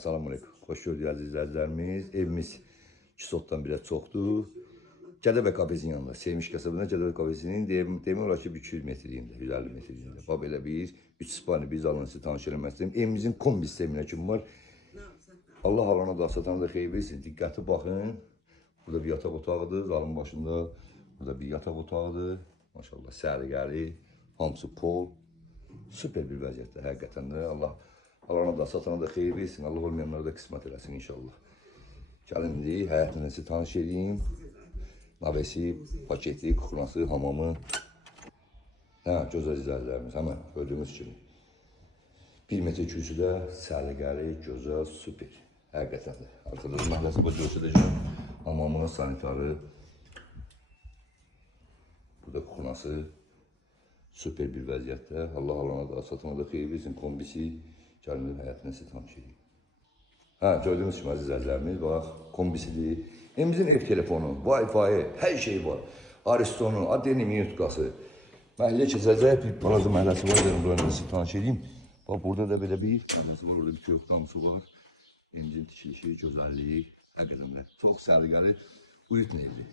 Salam aleyküm. Xoş gördük əziz izləyicilərimiz. Evimiz 2 sotdan birə çoxdur. Gədəbə kafesinin yanında. Sevmiş qəsəbində Gədəbə kafesinin demək olar ki 200 metrliyində, 150 metrliyində. Bab elə bir 3 spani biz alın sizi tanış eləmək istəyirəm. Evimizin kombi sisteminə kim var? Allah halına da satana da xeyir versin. Diqqətli baxın. Burada bir yataq otağıdır. Zalın başında. Burada bir yataq otağıdır. Maşallah sərgəli. Hamısı pol. Süper bir vəziyyətdə həqiqətən də. Allah halına da satana da xeyir versin. Allah olmayanlara da qismət eləsin inşallah. Gəlin indi həyətlə sizi tanış edeyim. Navesi, paketi, kuxunası, hamamı. Hə, gözəl izləyicilərimiz. Həmən gördüyümüz kimi. 1 metr kürsüdə sərgəli, gözəl, süper. Həqiqətən də. Arkadaş məhləsi bu göstərəcəm. Hamamı, sanitarı. Burada kuxunası. Süper bir vəziyyətdə. Allah alana da, satana da xeyir versin. Kombisi, gəlin həyətlə sizi tanış edeyim. Hə, gördüyünüz kimi əziz izləyicilərimiz, bax, kombisidir. Evimizin ev telefonu, Wi-Fi, hər şey var. Aristonu, Adeni minutqası. Məhəllə keçəcək, bir balaca məhəlləsi var, dedim, buraya sizi tanış edeyim. Bax, burada da belə bir məhəlləsi var, orada bir kök damısı var. Evimizin tikilişi, gözəlliyi, həqiqətən də çox sərgəli, uyutma evi.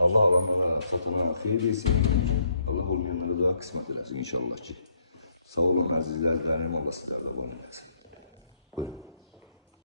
Allah alanlara, satana xeyir versin. Allah olmayanlara da qismət eləsin inşallah ki. Sağ olun əziz izləyicilərim, Allah sizlərlə var eləsin. Buyurun.